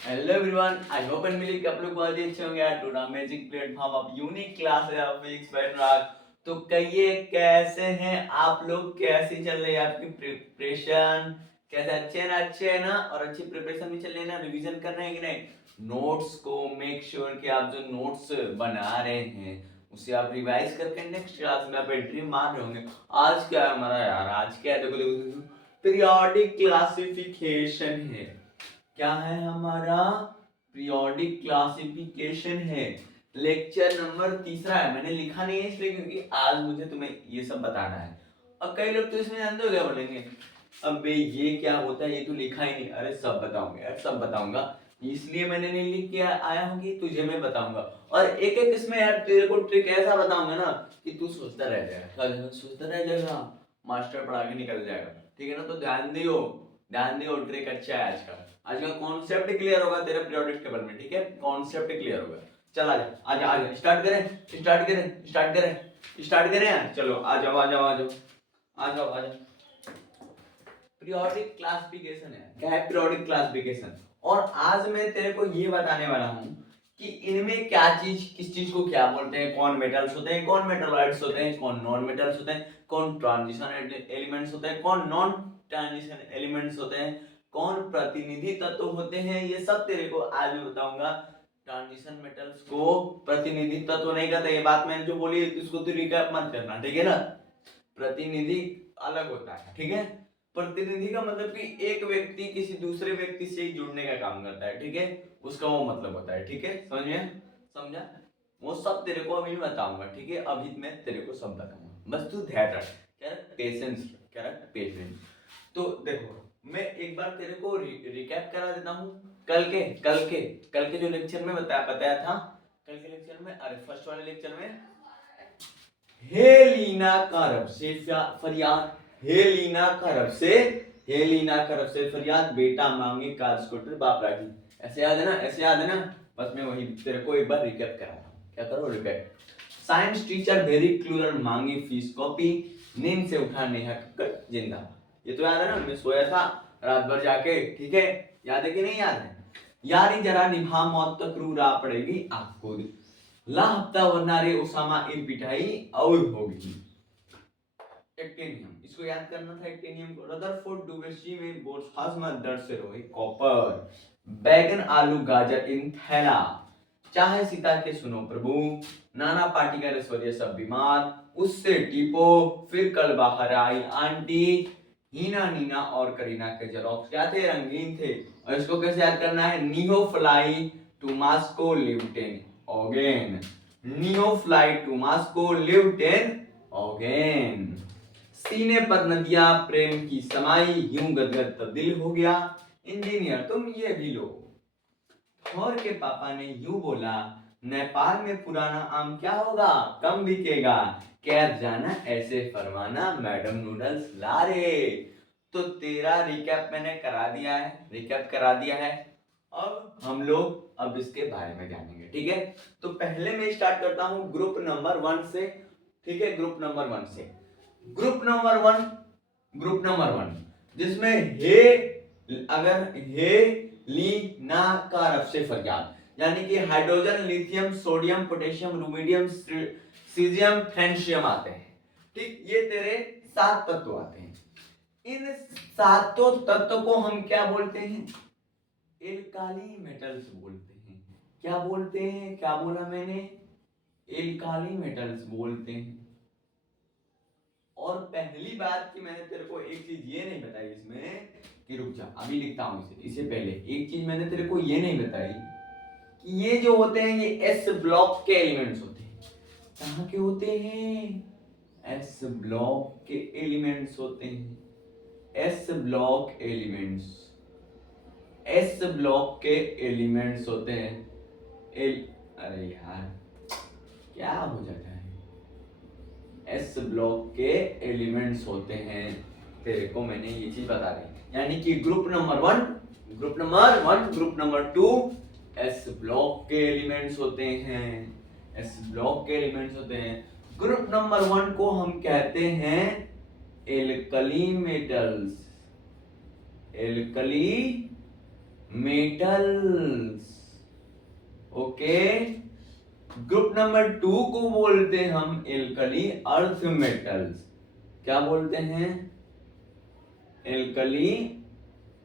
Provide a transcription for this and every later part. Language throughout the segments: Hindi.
Hello everyone, I hope and believe कि आप लोग बहुत ही अच्छे होंगे। यार today amazing platform of unique class है ऑफ फिजिक्स बाय अनुराग। तो कहिए कैसे हैं आप लोग, कैसी चल रही है आपकी प्रिपरेशन? कैसे अच्छे है ना? और अच्छी प्रिपरेशन भी चल रही है ना? रिवीजन कर रहे हैं कि नहीं? नोट्स को मेक श्योर कि आप जो नोट्स बना रहे हैं उसे आप रिवाइज करके नेक्स्ट क्लास में आप एंट्री मार रहे होंगे। आज क्या है हमारा यार? आज क्या है? देखो देखो देखो, पीरियोडिक क्लासिफिकेशन है। क्या है हमारा? पीरियोडिक क्लासिफिकेशन है। लेक्चर नंबर तीसरा है। मैंने लिखा नहीं है इसलिए क्योंकि आज मुझे तुम्हें ये सब बताना है। और कई लोग तो इसमें जानते हो क्या बोलेंगे, अबे ये क्या होता है, ये तो लिखा ही नहीं। अरे सब बताऊंगा यार, सब बताऊंगा। इसलिए मैंने नहीं लिख के आया हूँ कि तुझे मैं बताऊंगा। और एक एक इसमें यार तेरे को ट्रिक ऐसा बताऊंगा ना कि तू सोचता रह जाएगा, सोचता रह जाएगा, मास्टर पढ़ा के निकल जाएगा। ठीक है ना? तो ध्यान दियो, ट्रिक अच्छा है आज का। आज का कॉन्सेप्ट क्लियर होगा तेरे पीरियोडिक टेबल में। ठीक है, कॉन्सेप्ट क्लियर होगा। चल आजा आजा आजा, स्टार्ट करें यार। चलो आ जाओ आ जाओ आ जाओ आ जाओ आ जाओ। पीरियोडिक क्लासिफिकेशन है। क्या है पीरियोडिक क्लासिफिकेशन? और आज मैं तेरे को ये बताने वाला हूँ कि इनमें क्या चीज, किस चीज को क्या बोलते हैं, कौन मेटल्स होते हैं, कौन मेटलॉइड्स होते हैं, कौन नॉन मेटल्स होते हैं, कौन ट्रांजिशन एलिमेंट्स होते हैं, कौन नॉन ट्रांजिशन एलिमेंट्स होते हैं, कौन प्रतिनिधि तत्व होते हैं। ये सब तेरे को आज मैं बताऊंगा। ट्रांजिशन मेटल्स को प्रतिनिधि तत्व नहीं कहते। ये बात मैंने जो बोली इसको तो रिकैप मत करना, ठीक है ना? प्रतिनिधि अलग होता है, ठीक है? प्रतिनिधि का मतलब कि एक व्यक्ति किसी दूसरे व्यक्ति से जुड़ने का काम करता है, ठीक है? उसका वो मतलब होता है, ठीक है? समझ में? समझा? वो सब तेरे को अभी बताऊंगा, ठीक है? अभी मैं तेरे को सब बताऊंगा, बस तू ध्यान रख। क्या रख? पेशेंस। क्या रख? पेशेंस। तो देखो, मैं एक बार तेरे को रिकैप करा देता हूँ। कल के जो लेक्चर में बताया था। कल के लेक्चर में, अरे फर्स्ट वाले लेक्चर में हेलीना कारब से फरियाद, हेलीना करब से फरियाद, बेटा मांगे कार स्कूटर बाप राखी। ऐसे याद है ना? ऐसे याद है ना? बस मैं वही तेरे को एक बार रिकैप करा रहा हूँ। क्या करो? रिकैप। साइंस टीचर वेरी क्लूरल मांगी फीस कॉपी, नींद से उठा नेहा कक्कड़ जिंदा। ये तो याद है ना? मैं सोया था रात भर जाके, ठीक है? याद है कि नहीं याद है? यारी जरा निभा मौत तक रू रा पड़ेगी आपको, ला हफ्ता वरना रे उसामा इन पिटाई और होगी। एक्टिनियम, इसको याद करना था। एक्टिनियम को रदरफोर्ड डुवेसी में बोर्सफास्मा दर्द से रोए कॉपर, बैगन आलू गाजर इन थैला, चाहे सीता के सुनो प्रभु, नाना पार्टी ऐश्वर्य सब बीमार, उससे टीपो, फिर कल बाहर आई आंटी, हीना नीना और करीना के जेरोक्स क्या थे? रंगीन थे। और इसको कैसे याद करना है? नियो फ्लाई टू मास्को लिवटेन again, neo fly to Moscow लिवटेन अगेन, सीने पर नदियां प्रेम की समाई, यूं गदगद तब्दील हो गया। इंजीनियर तुम ये भी लो। थोर के पापा ने यूं बोला, नेपाल में पुराना आम क्या होगा? कम बिकेगा। कैब जाना ऐसे फरमाना, मैडम नूडल्स ला रे। तो तेरा रिकैप मैंने करा दिया है, रिकैप करा दिया है। अब हम लोग अब इसके बारे में जानेंगे, ठीक है? तो पहले मैं स्टार्ट करता हूं ग्रुप नंबर 1 से, ठीक है? ग्रुप नंबर 1 से। ग्रुप नंबर 1, ग्रुप नंबर 1 जिसमें हे, अगर हे ली ना का रफ से फरियाद, यानी कि hydrogen, lithium, sodium, potassium, rubidium, caesium, francium आते हैं। ठीक, ये तेरे 7 तत्व आते हैं। इन सातों तत्व को हम क्या बोलते हैं? एल्काली मेटल्स बोलते हैं। क्या बोलते हैं? क्या बोला मैंने? एल्काली मेटल्स बोलते हैं। और पहली बात कि मैंने तेरे को एक चीज ये नहीं बताई इसमें, कि रुक जा अभी लिखता हूं इसे, इससे पहले एक चीज मैंने तेरे को ये नहीं बताई कि ये जो होते हैं ये एस ब्लॉक के एलिमेंट्स होते हैं। कहां के होते हैं? एस ब्लॉक के एलिमेंट्स होते हैं। S block elements, S block के एलिमेंट्स होते हैं। अरे यार क्या हो जाता है? एस ब्लॉक के एलिमेंट्स होते हैं। तेरे को मैंने ये चीज बता दी, यानी कि group number 1, group number 1, group number 2 S block के एलिमेंट्स होते हैं। एस ब्लॉक के एलिमेंट्स होते हैं। ग्रुप नंबर 1 को हम कहते हैं alkali metals, alkali metals. Okay, group number 2 को बोलते हैं हम एल्कली अर्थ मेटल्स। क्या बोलते हैं? Alkali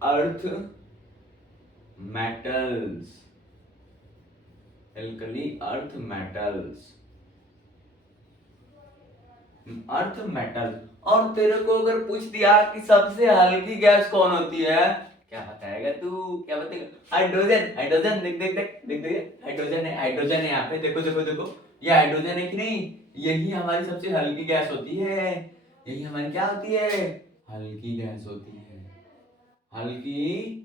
earth metals. Alkali earth metals, earth metal. और तेरे को अगर पूछ दिया कि सबसे हल्की गैस कौन होती है, क्या बताएगा तू? क्या बताएगा? हाइड्रोजन। हाइड्रोजन, देख देख देख देख देख, हाइड्रोजन है, हाइड्रोजन है यहाँ पे, देखो देखो देखो, ये हाइड्रोजन है कि नहीं? यही हमारी सबसे हल्की गैस होती है। यही हमारी क्या होती है? हल्की गैस होती है। हल्की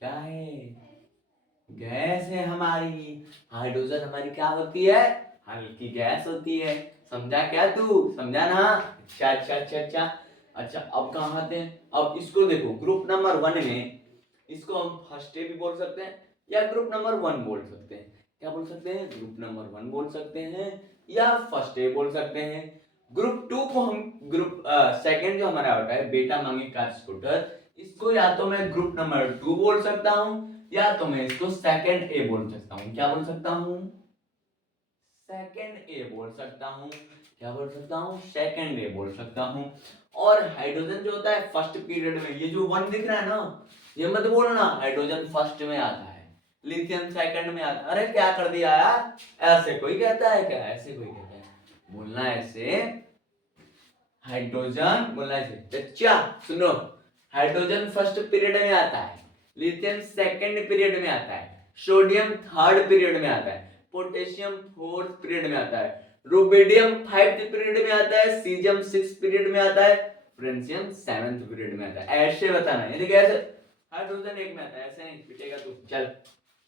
क्या है? गैस है हमारी। हाइड्रोजन हमारी क्या होती है? हल्की गैस होती है। समझा क्या तू? समझा ना? अच्छा अच्छा अच्छा अच्छा। अच्छा, अब कहाँ आते हैं? अब इसको देखो, ग्रुप नंबर 1 में इसको हम फर्स्ट ए भी बोल सकते हैं या ग्रुप नंबर 1 बोल सकते हैं। क्या बोल सकते हैं? ग्रुप नंबर 1 बोल सकते हैं या फर्स्ट ए बोल सकते हैं। ग्रुप 2 को हम ग्रुप सेकंड जो हमारा होता है बेटा मांगे कार स्कूटर, इसको या तो मैं ग्रुप नंबर 2 बोल सकता हूँ या तो मैं इसको सेकंड ए बोल सकता हूँ। क्या बोल सकता हूँ? सेकंड ए बोल सकता हूँ। क्या बोल सकता हूँ? सेकंड ए बोल सकता हूँ। और हाइड्रोजन जो होता है फर्स्ट पीरियड में, ये जो 1 दिख रहा है ना, ये मत बोलना हाइड्रोजन फर्स्ट में आता है, लिथियम सेकंड में आता है। अरे क्या कर दिया यार, ऐसे कोई कहता है क्या? ऐसे कोई कहता है? बोलना ऐसे, हाइड्रोजन बोलना ऐसे। अच्छा सुनो, हाइड्रोजन फर्स्ट पीरियड में आता है, लिथियम सेकंड पीरियड में आता है, सोडियम थर्ड पीरियड में आता है, पोटेशियम फोर्थ पीरियड में आता है, रुबिडियम 5th पीरियड में आता है, सीजियम 6th पीरियड में आता है, फ्रेंसियम 7th पीरियड में आता है। ऐसे बताना है, कैसे? हाइड्रोजन एक में आता है, ऐसे नहीं पिटेगा तू। चल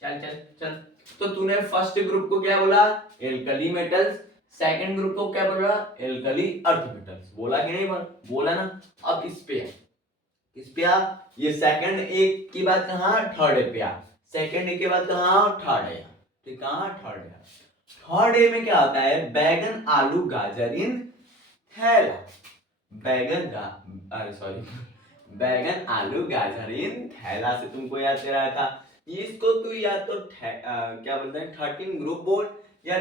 चल चल चल। तो तूने फर्स्ट ग्रुप को क्या बोला? Alkali metals. सेकंड ग्रुप को क्या बोला? Alkali earth metals. बोला कि नहीं? बोला ना? अब इस पे इस पे आ, ये सेकंड ए की बात कहाँ? थर्ड ए पे आ। सेकंड ए के बाद कहाँ? Third A. ठीक, कहाँ? Third A. थर्ड ए में क्या होता है? बैगन आलू गाजर इन थैला। अरे सॉरी, बैगन आलू गाजर इन थैला से तुमको याद करा था। इसको तू या तो क्या बोलते हैं 13 ग्रुप बोल या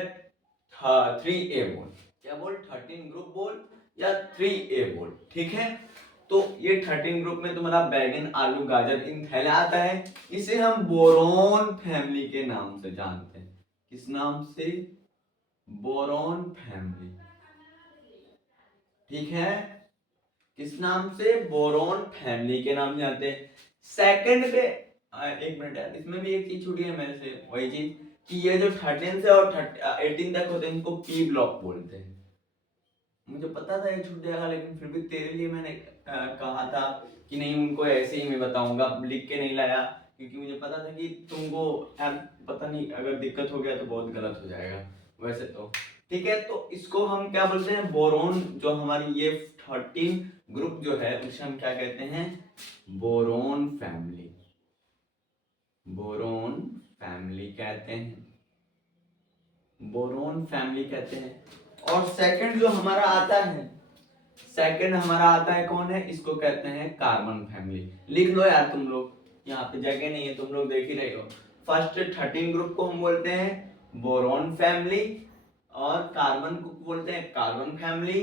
3A बोल। क्या बोल? 13 ग्रुप बोल या 3A बोल। ठीक है, तो ये 13 ग्रुप में तुम्हारा बैगन आलू गाजर इन थैला आता है। इसे हम बोरोन फैमिली के नाम से जानते हैं। किस नाम से? Boron family. ठीक है, किस नाम से? बोरोन फैमिली के नाम से जानते हैं। सेकंड पे एक मिनट यार, इसमें भी एक चीज छूटी है मेरे से, वही चीज कि ये जो 13 से और 18 तक होते हैं इनको पी ब्लॉक बोलते हैं। मुझे पता था ये छूट जाएगा, लेकिन फिर भी तेरे लिए मैंने कहा था कि नहीं, उनको ऐसे ही मैं बताऊंगा, लिख के नहीं लाया, क्योंकि मुझे पता था कि तुमको पता नहीं, अगर दिक्कत हो गया तो बहुत गलत हो जाएगा वैसे तो। ठीक है, तो इसको हम क्या बोलते हैं? बोरोन, जो हमारी ये 13 ग्रुप जो है उसे हम क्या कहते हैं? Boron family. बोरोन फैमिली कहते हैं। बोरोन फैमिली कहते हैं। और सेकंड जो हमारा आता है, सेकंड हमारा आता है कौन है? इसको कहते हैं कार्बन फैमिली। लिख लो यार तुम लोग, यहाँ पे जगह नहीं है, तुम लोग देख ही रहे हो। फर्स्ट 13 ग्रुप को हम बोलते हैं बोरोन फैमिली, और कार्बन को बोलते हैं कार्बन फैमिली,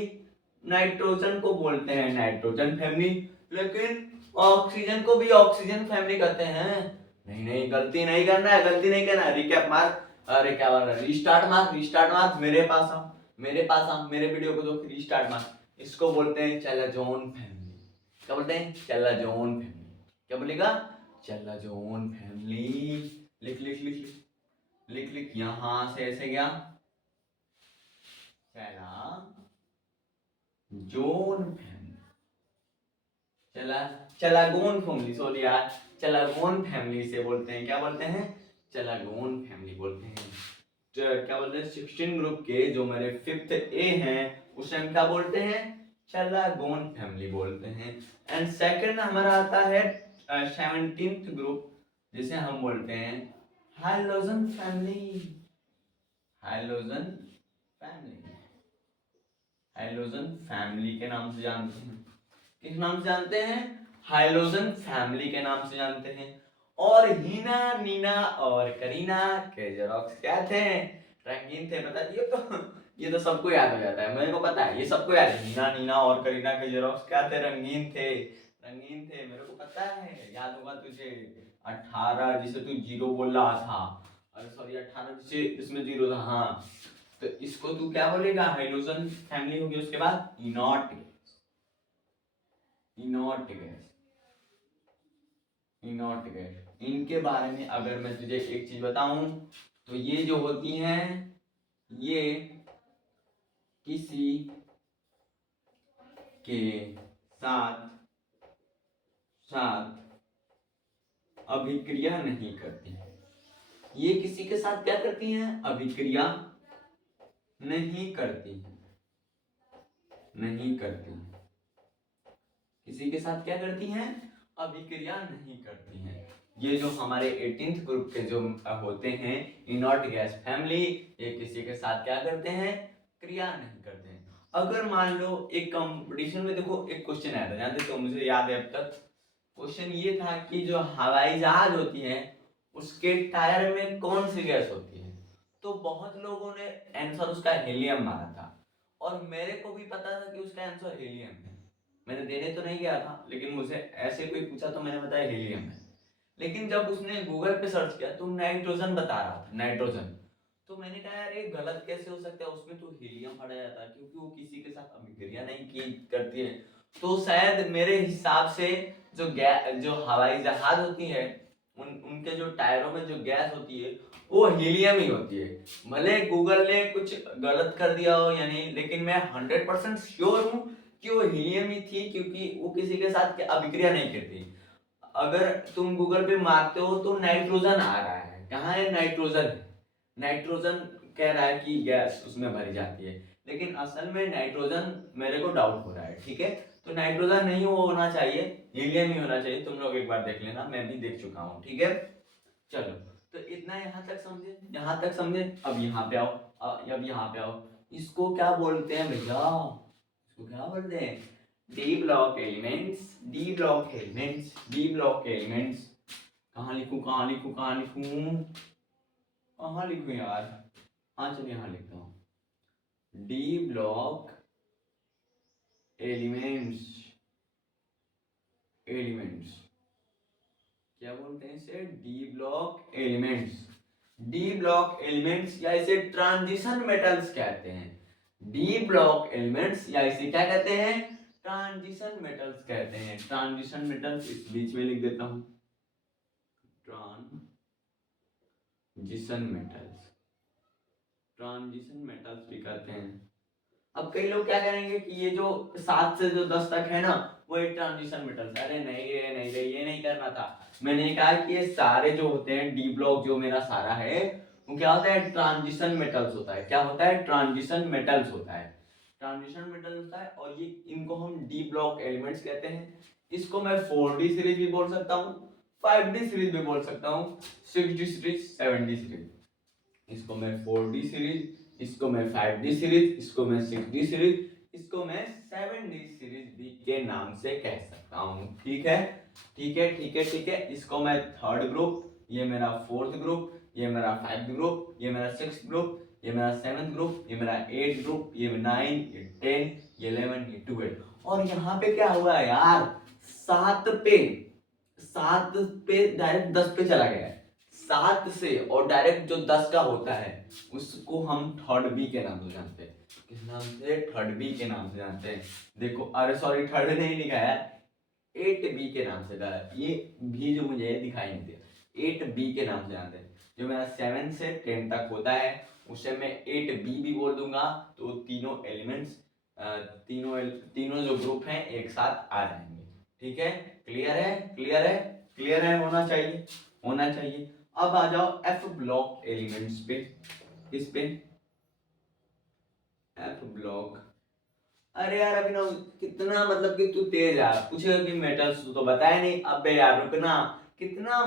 नाइट्रोजन को बोलते हैं नाइट्रोजन फैमिली, लेकिन ऑक्सीजन को भी ऑक्सीजन फैमिली कहते हैं। नहीं नहीं, गलती नहीं करना है, गलती नहीं करना है। रिकैप मार, अरे क्या बोल रहा है, रीस्टार्ट मार, रीस्टार्ट मार, मेरे पास आ, मेरे पास आ, मेरे वीडियो को तो रीस्टार्ट मार। इसको बोलते हैं चैलाजोन फैमिली। क्या बोलते हैं? चैलाजोन फैमिली। क्या बोलेगा? चैलाजोन फैमिली। लिख लिख लिख लिख लिख लिख, यहां से ऐसे गया चैलाजोन फैमिली। चला चलागोन फैमिली, सॉरी यार, चलागोन फैमिली से बोलते हैं। क्या बोलते हैं? चलागोन फैमिली बोलते हैं। क्या बोलते हैं? 16 ग्रुप के जो मेरे 5th ए हैं उसे हम क्या बोलते हैं? चलागोन फैमिली बोलते हैं। एंड सेकंड हमारा आता है 17th ग्रुप, जिसे हम बोलते हैं halogen family. Halogen family, halogen family के नाम से जानते हैं। किस नाम से जानते हैं? हाइलोजन फैमिली के नाम से जानते हैं। और हीना, नीना और करीना के जेरोक्स क्या थे? रंगीन थे। बता ये तो सबको याद हो जाता है, मेरे को पता है, ये सबको याद है। हीना, नीना और करीना के जेरोक्स क्या थे? रंगीन थे। रंगीन थे, मेरे को पता है, याद होगा तुझे। 18 जिसे तू जीरो बोल रहा था, अरे सॉरी 18 जिसे इसमें जीरो था, हाँ। तो इसको तू क्या बोलेगा? हाइड्रोजन फैमिली होगी। उसके बाद इनॉट गैस, इनॉट गैस, इनॉट गैस। इनके बारे में अगर मैं तुझे एक चीज बताऊं तो ये जो होती हैं, ये किसी के साथ साथ अभिक्रिया नहीं करती है। ये किसी के साथ क्या करती हैं? अभिक्रिया नहीं करती है, नहीं करती है। किसी के साथ क्या करती हैं? अभिक्रिया नहीं करती हैं। ये जो हमारे 18th ग्रुप के जो होते हैं इनॉट गैस फैमिली, ये किसी के साथ क्या करते हैं? क्रिया नहीं करते हैं। अगर मान लो एक कंपटीशन में देखो एक क्वेश्चन आया था, जानते तो मुझे याद है अब तक। क्वेश्चन ये था कि जो हवाई जहाज होती है उसके टायर में कौन सी गैस होती है? तो बहुत लोगों ने आंसर उसका हीलियम मारा था, और मेरे को भी पता था कि उसका आंसर हीलियम है। मैंने देने तो नहीं गया था, लेकिन मुझे ऐसे कोई पूछा तो मैंने बताया हीलियम है। लेकिन जब उसने गूगल पे सर्च किया तो नाइट्रोजन बता रहा था, नाइट्रोजन। तो मैंने कहा यार ये गलत कैसे हो सकता है, उसमें तो हीलियम पड़ा जाता है, क्योंकि वो किसी के साथ अभिक्रिया नहीं की करती है। तो शायद मेरे हिसाब से जो हवाई जहाज होती है उनके जो टायरों में जो गैस होती है वो हीलियम ही होती है। भले गूगल ने कुछ गलत कर दिया हो या नहीं, लेकिन मैं 100% श्योर हूँ कि वो हीलियम ही थी, क्योंकि वो किसी के साथ अभिक्रिया नहीं करती। अगर तुम गूगल पे मारते हो तो नाइट्रोजन आ रहा है, कहाँ है नाइट्रोजन? नाइट्रोजन कह रहा है कि गैस उसमें भरी जाती है, लेकिन असल में नाइट्रोजन मेरे को डाउट हो रहा है, ठीक है। तो नाइट्रोजन नहीं होना चाहिए, हीलियम ही होना चाहिए। तुम लोग एक बार देख लेना, मैं भी देख चुका हूँ, ठीक है। चलो, तो इतना यहाँ तक समझे, यहाँ तक समझे। अब यहाँ पे आओ, अब यहाँ पे आओ। इसको क्या बोलते हैं भैया? इसको क्या बोलते हैं? D block elements, D block elements, D block elements. कहाँ लिखूं, कहाँ लिखूं, कहाँ लिखूं, कहाँ लिखूं यार? हाँ चलिए, यहाँ लिखता हूँ। डी ब्लॉक एलिमेंट्स, एलिमेंट्स क्या बोलते हैं इसे? D block elements. D block elements या इसे ट्रांजिशन मेटल्स कहते हैं। डी ब्लॉक एलिमेंट्स या इसे क्या कहते हैं? ट्रांजिशन मेटल्स कहते हैं। ट्रांजिशन मेटल्स इस बीच में लिख देता हूं, ट्रांजिशन मेटल्स, ट्रांजिशन मेटल्स भी कहते हैं। अब कई लोग क्या करेंगे कि ये जो 7 से जो 10 तक है ना, वो एक ट्रांजिशन मेटल्स। अरे नहीं रे, नहीं रे, ये नहीं करना था। मैंने कहा कि ये सारे जो होते हैं डी ब्लॉक जो मेरा सारा है वो क्या होता है? ट्रांजिशन मेटल्स होता है। क्या होता है? ट्रांजिशन मेटल्स होता है। ट्रांजिशन मेटल होता है, और ये इनको हम डी ब्लॉक एलिमेंट्स कहते हैं। इसको मैं 4D सीरीज भी बोल सकता हूँ, 5D सीरीज भी बोल सकता हूँ, 6D सीरीज, 7D सीरीज। इसको मैं 4D सीरीज, इसको मैं 5D सीरीज, इसको मैं 6D सीरीज, इसको मैं 7D सीरीज भी के नाम से कह सकता हूँ, ठीक है, ठीक है, ठीक है, ठीक है। इसको मैं थर्ड ग्रुप, ये मेरा फोर्थ ग्रुप, ये मेरा 5th ग्रुप, ये मेरा 6th ग्रुप, ये मेरा 7th ग्रुप, ये मेरा 8th ग्रुप, ये 9, ये 10, ये 11, ये 12। और यहाँ पे क्या हुआ है यार? 7 पे, 7 पे डायरेक्ट 10 पे चला गया है। 7 से और डायरेक्ट जो 10 का होता है उसको हम थर्ड बी के नाम से जानते हैं। किस नाम से? थर्ड बी के नाम से जानते हैं। देखो, अरे सॉरी, थर्ड नहीं लिखा है, 8B के नाम से। ये भी जो मुझे दिखाई नहीं दिया, 8B के नाम से जानते हैं। जो मेरा 7 से 10 तक होता है उसे मैं 8B भी बोल दूंगा। तो तीनों एलिमेंट्स, तीनों जो ग्रुप हैं एक साथ आ जाएंगे, ठीक है। क्लियर है, क्लियर है, क्लियर है, होना चाहिए, होना चाहिए। अब आ जाओ F ब्लॉक एलिमेंट्स पे। किस पे? F block. अरे यार अभिनव, कितना मतलब कि तू तेज है, पूछेगा कि मेटल्स तो बताया नहीं। अबे यार रुकना, कितना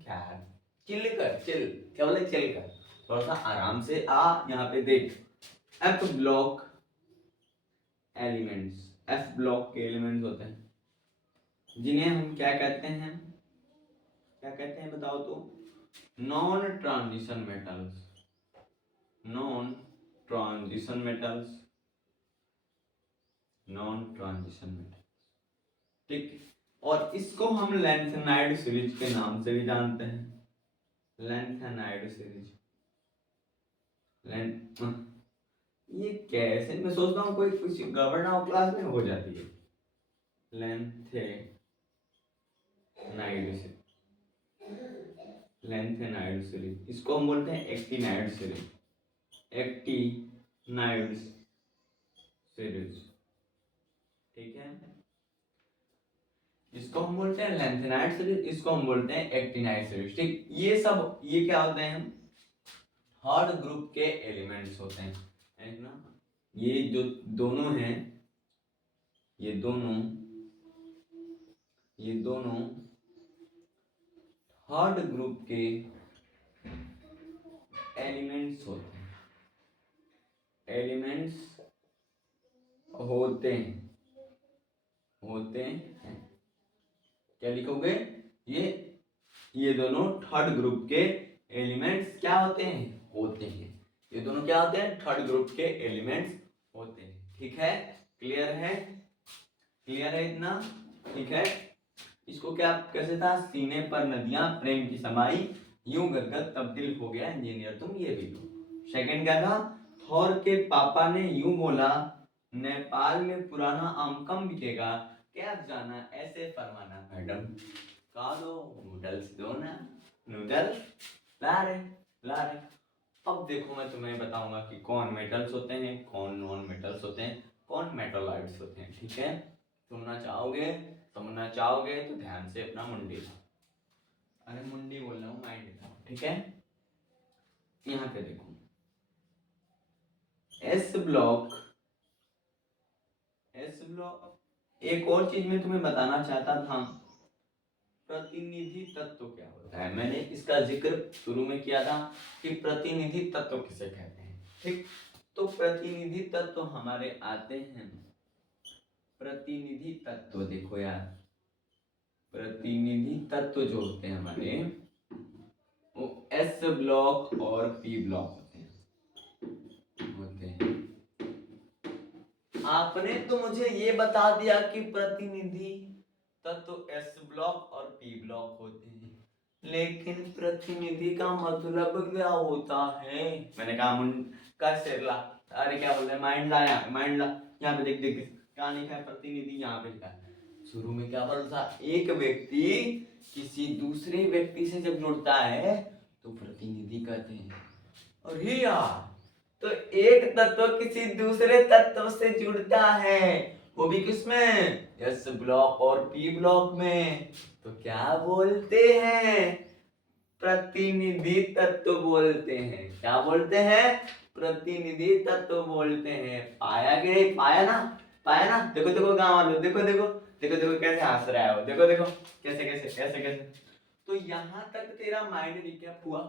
क्या है? चिल कर, चिल, क्या बोले? चिल कर, थोड़ा सा आराम से आ। यहाँ पे देख, F block elements, F block के एलिमेंट्स होते हैं जिन्हें हम क्या कहते हैं? क्या कहते हैं बताओ तो? Non transition metals, non transition metals, non transition metal, ठीक। और इसको हम लैंथेनाइड सीरीज के नाम से भी जानते हैं, लैंथेनाइड सीरीज। ये कैसे, मैं सोचता हूँ कोई कुछ गड़बड़ ना हो, क्लास में हो जाती है। लैंथेनाइड सीरीज, इसको हम बोलते हैं एक्टिनाइड सीरीज, एक्टिनाइड सीरीज, ठीक है। इसको हम बोलते हैं लैंथेनाइड सीरीज, इसको हम बोलते हैं एक्टिनाइड सीरीज, ठीक। ये सब ये क्या होते हैं? थर्ड ग्रुप के एलिमेंट्स होते हैं, है ना। ये जो दोनों हैं, ये दोनों थर्ड ग्रुप के एलिमेंट्स होते हैं, एलिमेंट्स होते हैं। क्या लिखोगे? ये दोनों थर्ड ग्रुप के एलिमेंट्स क्या होते हैं? ये दोनों क्या होते हैं? थर्ड ग्रुप के एलिमेंट्स होते हैं, ठीक है। क्लियर है? क्लियर है इतना? ठीक है। इसको क्या कैसे था? सीने पर नदियां प्रेम की समाई, यूं गदगद तब्दील हो गया इंजीनियर तुम, ये भी लो। सेकंड क्या था? थॉर के पापा ने यूं बोला, नेपाल में पुराना आम कम बिकेगा, क्या जाना ऐसे फरमाना मैडम। कहा दो नूडल्स, दो ना नूडल्स, ला रहे। अब देखो मैं तुम्हें बताऊंगा कि कौन मेटल्स होते हैं, कौन नॉन मेटल्स होते हैं, कौन मेटोलाइट्स होते हैं, ठीक है। समझना चाहोगे तो ध्यान से अपना मुंडी लाओ, अरे मुंडी बोल रहा हूँ, माइंड लाओ, ठीक है। यहाँ पे देखो, एस ब्लॉक, एक और चीज मैं तुम्हें बताना चाहता था, प्रतिनिधि तत्व क्या होता है। मैंने इसका जिक्र शुरू में किया था कि प्रतिनिधि तत्व किसे कहते हैं, ठीक। तो प्रतिनिधि तत्व हमारे आते हैं, प्रतिनिधि तत्व देखो यार, प्रतिनिधि तत्व जो होते हैं हमारे, वो एस ब्लॉक और पी ब्लॉक होते हैं। आपने तो मुझे ये बता दिया कि प्रतिनिधि तत्व एस ब्लॉक और पी ब्लॉक होते हैं, लेकिन प्रतिनिधि का मतलब क्या होता है? मैंने कहा कैसे ला, अरे क्या बोल रहे, माइंड ला, माइंड ला। यहाँ पे देख देख क्या लिखा है? प्रतिनिधि, यहाँ पे लिखा है। शुरू में क्या बोल था? एक व्यक्ति किसी दूसरे व्यक्ति से जब जुड़ता है तो प्रतिनिधि कहते हैं। और ही यार, तो एक तत्व किसी दूसरे तत्व से जुड़ता है, वो भी किसमें? एस ब्लॉक और पी ब्लॉक में, तो क्या बोलते हैं? प्रतिनिधि तत्व बोलते हैं। क्या बोलते हैं? प्रतिनिधि तत्व बोलते हैं। पाया कि नहीं? पाया ना? देखो देखो गाँव वालों, देखो देखो देखो देखो कैसे हंस रहा है वो, देखो देखो कैसे कैसे कैसे कैसे। तो यहाँ तक तेरा माइंड रिकैप हुआ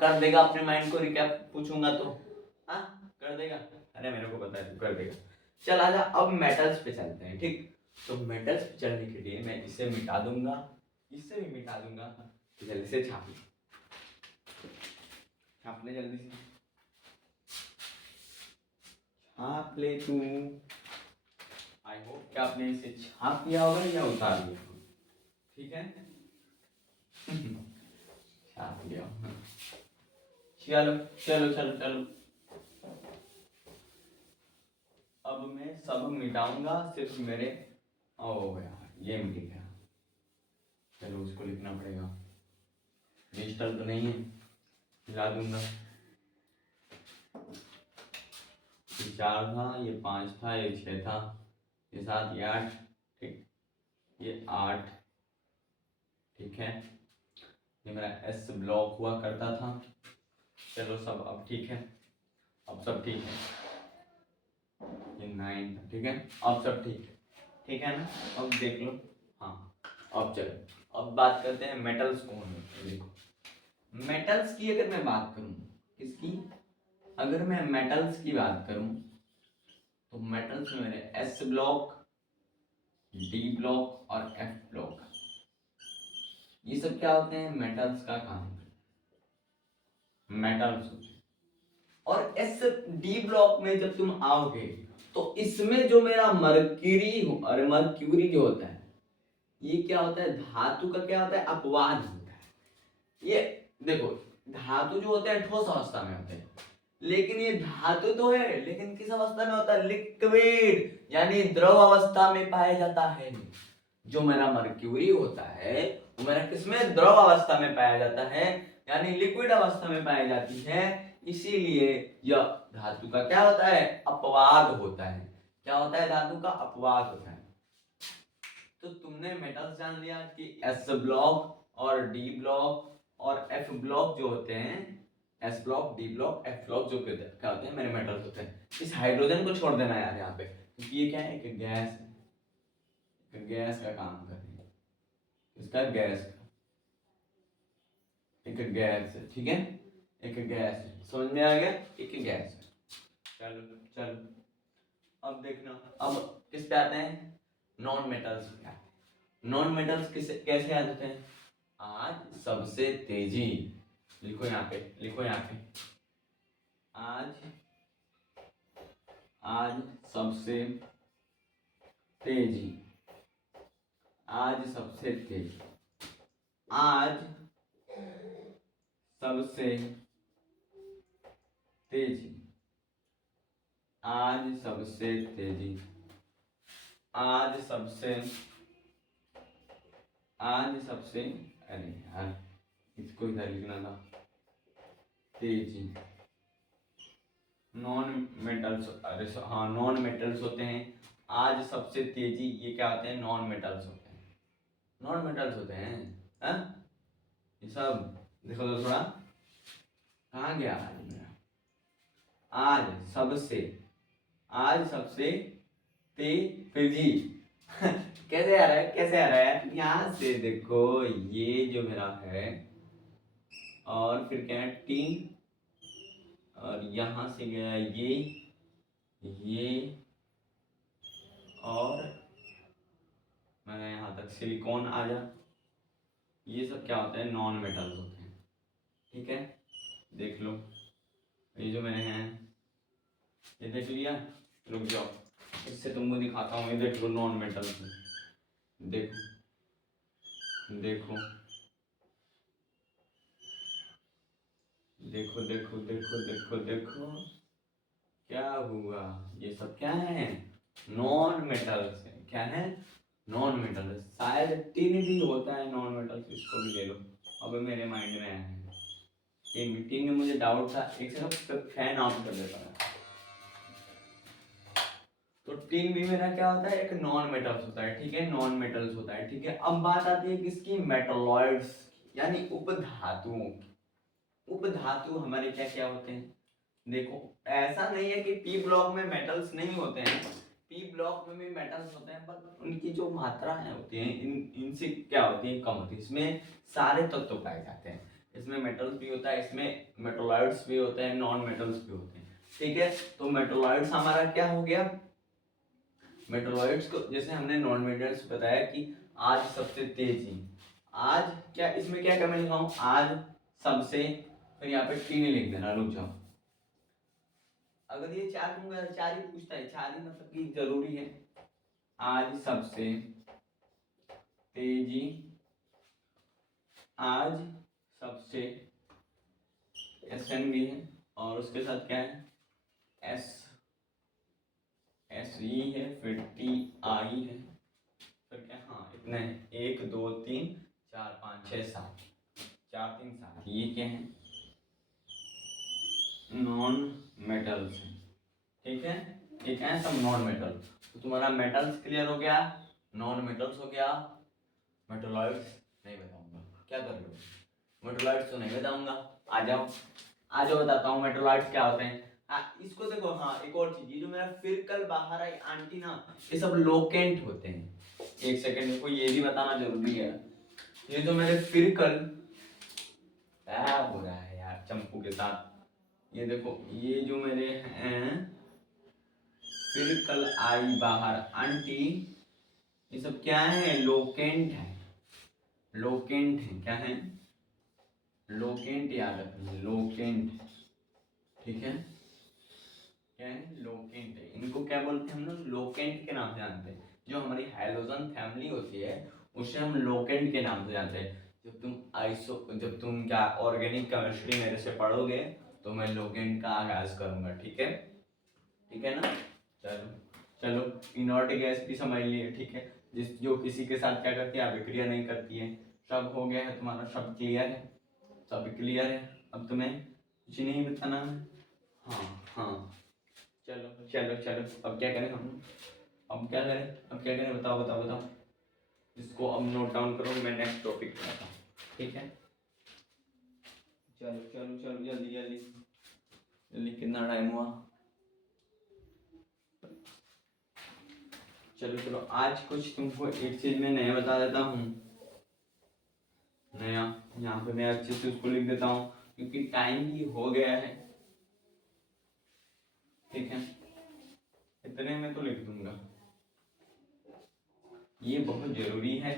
कर देगा अपने माइंड को रिकैप, पूछूंगा तो हाँ कर देगा। अरे मेरे को पता है तू कर देगा। चल आजा, अब मेटल्स पे चलते हैं, ठीक। तो मेटल्स पे चलने के लिए मैं इसे मिटा दूंगा, इससे भी मिटा दूंगा, तो जल्दी से छाप ले जल्दी से छाप ले तू। आई होप कि आपने इसे छाप लिया होगा या उतार लिया होगा, ठीक है। छाप लिया, चलो चलो चलो चलो। अब मैं सब मिटाऊंगा, सिर्फ मेरे, ओ यार ये मिट गया, चलो उसको लिखना पड़ेगा, डिजिटल तो नहीं है, मिला दूंगा। ये 4 था, ये 5 था, ये 6 था, ये 7, ये 8, ठीक, ये 8, ठीक है। ये मेरा एस ब्लॉक हुआ करता था। चलो सब अब ठीक है, अब सब ठीक है। ये 9 था, ठीक है, अब सब ठीक है ना? अब देख लो, हाँ। अब चलो, अब बात करते हैं मेटल्स कौन होते हैं। देखो मेटल्स की अगर मैं बात करूं, किसकी? अगर मैं मेटल्स की बात करूं तो मेटल्स में मेरे एस ब्लॉक, डी ब्लॉक और एफ ब्लॉक, ये सब क्या होते हैं, मेटल्स का काम, मेटल्स होते हैं। और एस डी ब्लॉक में जब तुम आओगे तो इसमें जो मेरा मर्क्यूरी, अरे मर्क्यूरी जो होता है ये क्या होता है, धातु का क्या होता है, अपवाद होता है। ये देखो धातु जो होते हैं ठोस अवस्था में होते हैं, लेकिन ये धातु तो है लेकिन किस अवस्था में होता है, लिक्विड यानी द्रव अवस्था में पाया जाता है। जो मेरा मर्क्यूरी होता है वो मेरा किसमें, द्रव अवस्था में पाया जाता है, यानी लिक्विड अवस्था में पाई जाती है। इसीलिए यह धातु का क्या होता है, अपवाद होता है। क्या होता है, धातु का अपवाद होता है। तो तुमने मेटल्स जान लिया कि एस ब्लॉक और डी ब्लॉक और एफ ब्लॉक जो होते हैं, S block, D block, F block जो क्या होते हैं, मेरे मेटल्स होते हैं। इस हाइड्रोजन को छोड़ देना यार यहाँ पे, क्योंकि ये क्या है, एक गैस है, गैस का काम कर रही है, इसका गैस का, एक गैस है, ठीक है, एक गैस है, समझ में आ गया, एक गैस है। चलो चलो अब देखना, अब किस पे आते हैं, नॉन मेटल्स पे आते हैं। नॉन मेटल्स किस कैसे आ जाते हैं, आज सबसे तेजी, लिखो यहाँ पे, लिखो यहाँ पे, आज आज सबसे तेजी, आज सबसे तेजी, आज सबसे तेजी, आज सबसे तेजी, आज सबसे, आज सबसे, अरे यार इसको इधर लिखना था, तेजी, नॉन मेटल्स, अरे हाँ नॉन मेटल्स होते हैं, आज सबसे तेजी, ये क्या होते हैं, नॉन मेटल्स होते हैं, नॉन मेटल्स होते हैं, हाँ ये सब देखो तो थोड़ा, कहाँ गया मेरा, आज सबसे, आज सबसे तेजी कैसे आ रहा है, कैसे आ रहा है, यहाँ से देखो ये जो मेरा है, और फिर क्या है टी, और यहाँ से गया ये और मैंने यहाँ तक सिलिकॉन आ जा, ये सब क्या होते हैं, नॉन मेटल्स होते हैं, ठीक है। देख लो ये जो मैंने हैं, ये देख लिया, रुक जाओ इससे तुमको दिखाता हूँ, ये देख लो नॉन मेटल्स, देखो देखो देखो देखो देखो देखो देखो क्या हुआ, ये सब क्या है, नॉन मेटल्स है, क्या है, नॉन मेटल्स। शायद टिन भी होता है नॉन मेटल्स, इसको भी ले लो, अब मेरे माइंड में आया है टिन में मुझे डाउट था, एक सेकंड फैन ऑफ कर देता है। तो टिन भी मेरा क्या होता है, एक नॉन मेटल्स होता है, ठीक है, नॉन मेटल्स होता है, ठीक है। अब बात आती है किसकी, मेटलॉइड्स, यानी उपधातुओं की। उपधातु हमारे क्या क्या होते हैं, देखो ऐसा नहीं है कि पी ब्लॉक में मेटल्स नहीं होते हैं, पी ब्लॉक में भी मेटल्स होते हैं, पर उनकी जो मात्रा है होती है इनसे क्या होती है, कम होती है। इसमें सारे तत्व पाए जाते हैं, इसमें मेटल्स भी होता है, इसमें मेटलॉइड्स भी होते हैं, नॉन मेटल्स भी होते हैं, ठीक है। तो मेटलॉइड्स हमारा क्या हो गया, मेटलॉइड्स को जैसे हमने नॉन मेटल्स बताया कि आज सबसे तेजी, आज क्या इसमें क्या मैं लिखाऊं, आज सबसे, फिर यहाँ पे टी लिख देना, रुक जाओ, अगर ये चार दूंगा, चार ही पूछता है, चार ही मतलब कि जरूरी है, आज सबसे तेजी, आज सबसे, एस एन भी है, और उसके साथ क्या है, एस एस ई है, फिर टी आई है, फिर क्या, हाँ इतने, एक दो तीन चार पाँच छः सात, चार तीन सात, ये क्या है, नॉन मेटल्स है, ठीक है, ठीक है, सब नॉन मेटल। तो तुम्हारा मेटल्स क्लियर हो गया, नॉन मेटल्स हो गया, मेटलॉइड्स नहीं बताऊंगा, क्या कर रहे हो, मेटलॉइड्स तो नहीं बताऊंगा, आ जाओ आ जाओ बताता हूँ मेटलॉइड्स क्या होते हैं। हाँ इसको देखो, हाँ एक और चीज, ये जो मेरा फिरकल बाहर आई आंटी ना, ये सब लोकेंट होते हैं, एक सेकंड देखो ये भी बताना जरूरी है, ये जो मेरे फिरकल, क्या हो रहा है यार चंपू के साथ, ये देखो ये जो मेरे हैं फिर कल आई बाहर आंटी, ये सब क्या है, लोकेंट है, लोकेंट है, क्या है? लोकेंट याद रखना, लोकेंट, ठीक है? क्या है? लोकेंट है। इनको क्या बोलते हैं हम लोग? लोकेंट के नाम से जानते हैं। जो हमारी हैलोजन फैमिली होती है उसे हम लोकेंट के नाम से जानते हैं। जब तुम क्या ऑर्गेनिक केमिस्ट्री मेरे से पढ़ोगे तो मैं लोकेंट का आगाज करूंगा, ठीक है? ठीक है ना? चलो चलो, इनॉर्ट गैस भी समझ लिए, ठीक है? जो किसी के साथ क्या करती है, अभिक्रिया नहीं करती है। सब हो गया है तुम्हारा, सब क्लियर है? सब क्लियर है? अब तुम्हें कुछ नहीं बताना है? हाँ हाँ, चलो चलो चलो, अब क्या करें हम? बताओ बताओ बताओ। इसको अब नोट डाउन करो, मैं नेक्स्ट टॉपिक पे आता हूँ, ठीक है? चलो चलो चलो, जल्दी जल्दी जल्दी, कितना टाइम हुआ? चलो चलो, आज कुछ तुमको एक चीज मैं नया बता देता हूँ। नया, यहाँ पे मैं अच्छे से उसको लिख देता हूँ क्योंकि टाइम भी हो गया है, ठीक है? इतने में तो लिख दूंगा। ये बहुत जरूरी है।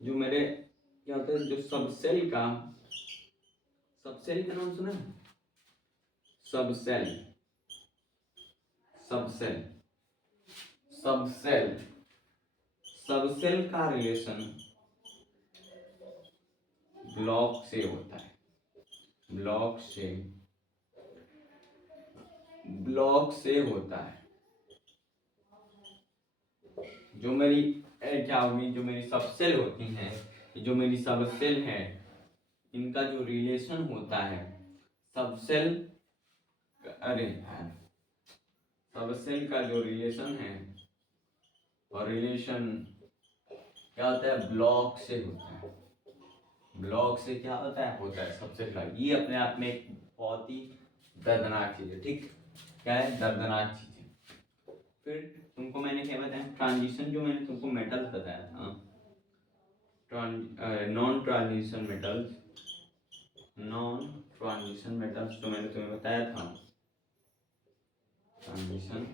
जो मेरे क्या होता है, जो सबसेल का नाम सुना है? सबसेल, सबसेल, सबसेल, सबसेल का रिलेशन ब्लॉक से होता है। ब्लॉक से, ब्लॉक से होता है। जो मेरी क्या होगी, जो मेरी सबसेल होती हैं, जो मेरी सबसेल है, इनका जो रिलेशन होता है सबसेल, अरे यार, सबसेल का जो रिलेशन है, और रिलेशन क्या होता है, ब्लॉक से होता है। ब्लॉक से क्या होता है सबसेल का। ये अपने आप में एक बहुत ही दर्दनाक चीज है, ठीक? क्या है? दर्दनाक चीज है। फिर तुमको मैंने क्या बताया, ट्रांजिशन, जो मैंने तुमको मेटल्स बताया था, non transition metals, non transition metals जो मैंने तुम्हें बताया था, ट्रांजिशन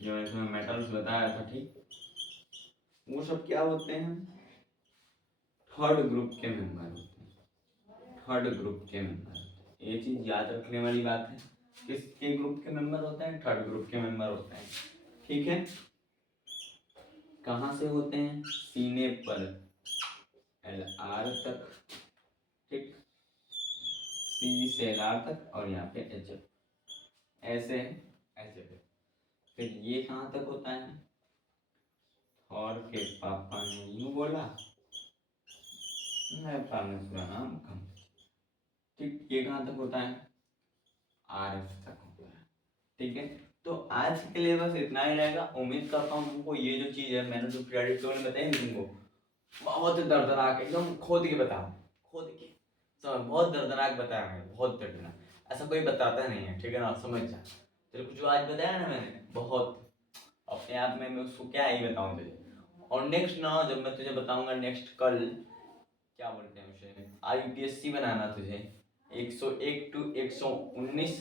जो मैंने तुम्हें मेटल्स बताया था, ठीक? वो सब क्या होते हैं? थर्ड ग्रुप के मेंबर होते हैं। थर्ड ग्रुप के मेंबर, ये चीज याद रखने वाली बात है। किसके ग्रुप के मेंबर होते हैं? थर्ड ग्रुप के मेंबर होते हैं, ठीक है? कहाँ से होते हैं? सीने पर LR तक, ठीक? C से LR तक, और यहाँ पे HF, ऐसे ऐसे पे। फिर ये कहाँ तक होता है? और के पापा ने यूं बोला, मैं पाने पूरा नाम कम, ठीक? ये कहाँ तक होता है? RF तक होता है, ठीक है? तो आज के लिए बस इतना ही रहेगा। उम्मीद करता हूँ तुमको ये जो चीज़ है मैंने जो प्रेडिक्टोरियल बताई तुमको बहुत दर्दनाक, एकदम खोद के बताओ, खोद के समझ, बहुत दर्दनाक बताया मैंने, बहुत दर्दनाक। ऐसा कोई बताता नहीं है, ठीक है ना? समझ जा। तेरे को जो आज बताया ना मैंने, बहुत अपने आप में मैं उसको क्या ही बताऊँ तुझे। और नेक्स्ट ना, जब मैं तुझे बताऊंगा नेक्स्ट कल, क्या बोलते हैं उसे, IUPSC बनाना तुझे 101 टू 119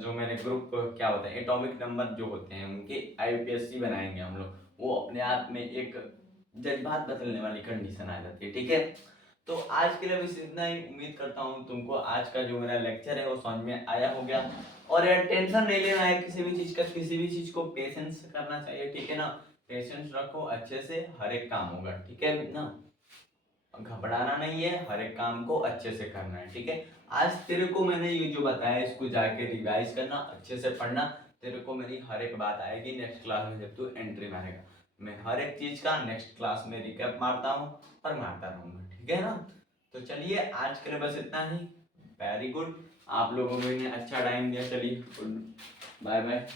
जो मेरे ग्रुप क्या होता है, एटॉमिक नंबर जो होते हैं उनके IUPSC बनाएंगे हम लोग। वो अपने आप में एक जज्बात बदलने वाली कंडीशन आ जाती है, ठीक है? तो आज के लिए बस इतना ही। उम्मीद करता हूँ तुमको आज का जो मेरा लेक्चर है वो समझ में आया हो गया। और यार टेंशन नहीं लेना है किसी भी चीज का, किसी भी चीज को पेशेंस करना चाहिए, ठीक है ना? पेशेंस रखो, अच्छे से हर एक काम होगा, ठीक है ना? घबराना नहीं है, हर एक काम को अच्छे से करना है, ठीक है? आज तेरे को मैंने ये जो बताया इसको जाके रिवाइज करना, अच्छे से पढ़ना। तेरे को मेरी हर एक बात आएगी नेक्स्ट क्लास में जब तू एंट्री मारेगा। मैं हर एक चीज का नेक्स्ट क्लास में रिकैप मारता हूँ और मारता रहूंगा, ठीक है ना? तो चलिए आज के लिए बस इतना ही। वेरी गुड, आप लोगों ने अच्छा टाइम दिया। चलिए, गुड बाय बाय।